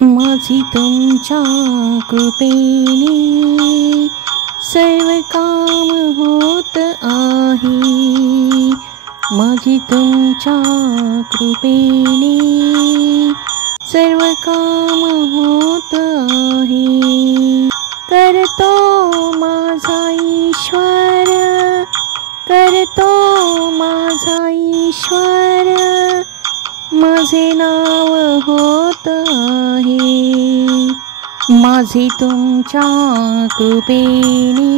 माझी तुमच्या कृपेने सर्व काम होत आहे। माझी तुमच्या कृपेने सर्व काम होत आहे। करतो माझा ईश्वर, करतो माझा ईश्वर, माझे नाव होत आहे। माझे तुमच्या कृपेने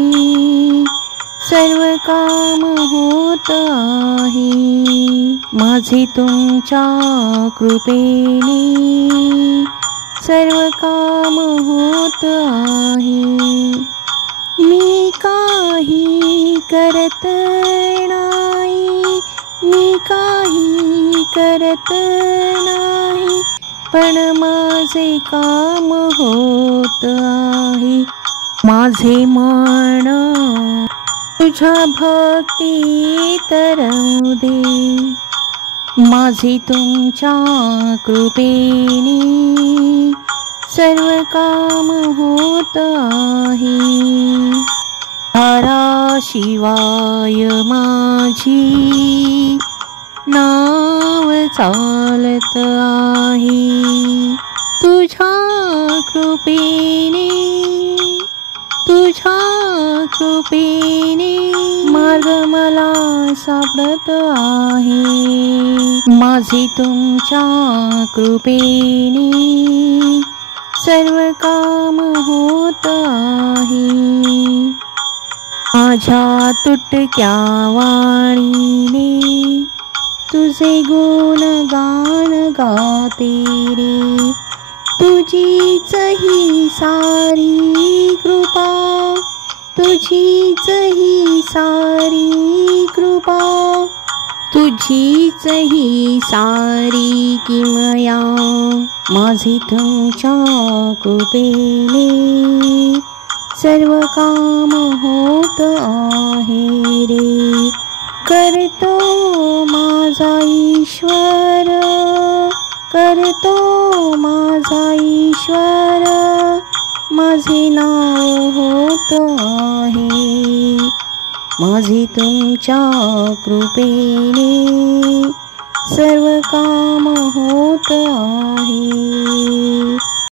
सर्व काम होत आहे। माझे तुमच्या कृपेने सर्व काम होत आहे। मी काही करत नाही, मी काही करत नाही, पण माझे काम होत आहे। माझे मन तुझ्या भक्तीत रमू दे। माझे तुमच्या कृपेने सर्व काम होत आहे। धाराशिवाय माझी नाव चालत आहे। तुझ्या कृपेने, तुझ्या कृपेने मार्ग मला सापडत आहे। माझे तुमच्या कृपेने सर्व काम होत आहे। माझ्या तुटक्या वाणीने तुझे गुणगान गाते रे। तुझीच ही सारी कृपा, तुझीच ही सारी कृपा, तुझीच ही सारी किमया। माझे तुमच्या कृपेने सर्व काम होत आहे रे। करतो माझा ईश्वर, करतो माझा ईश्वर, माझे नाव होत आहे। माझे तुमच्या कृपेने सर्व काम होत आहे।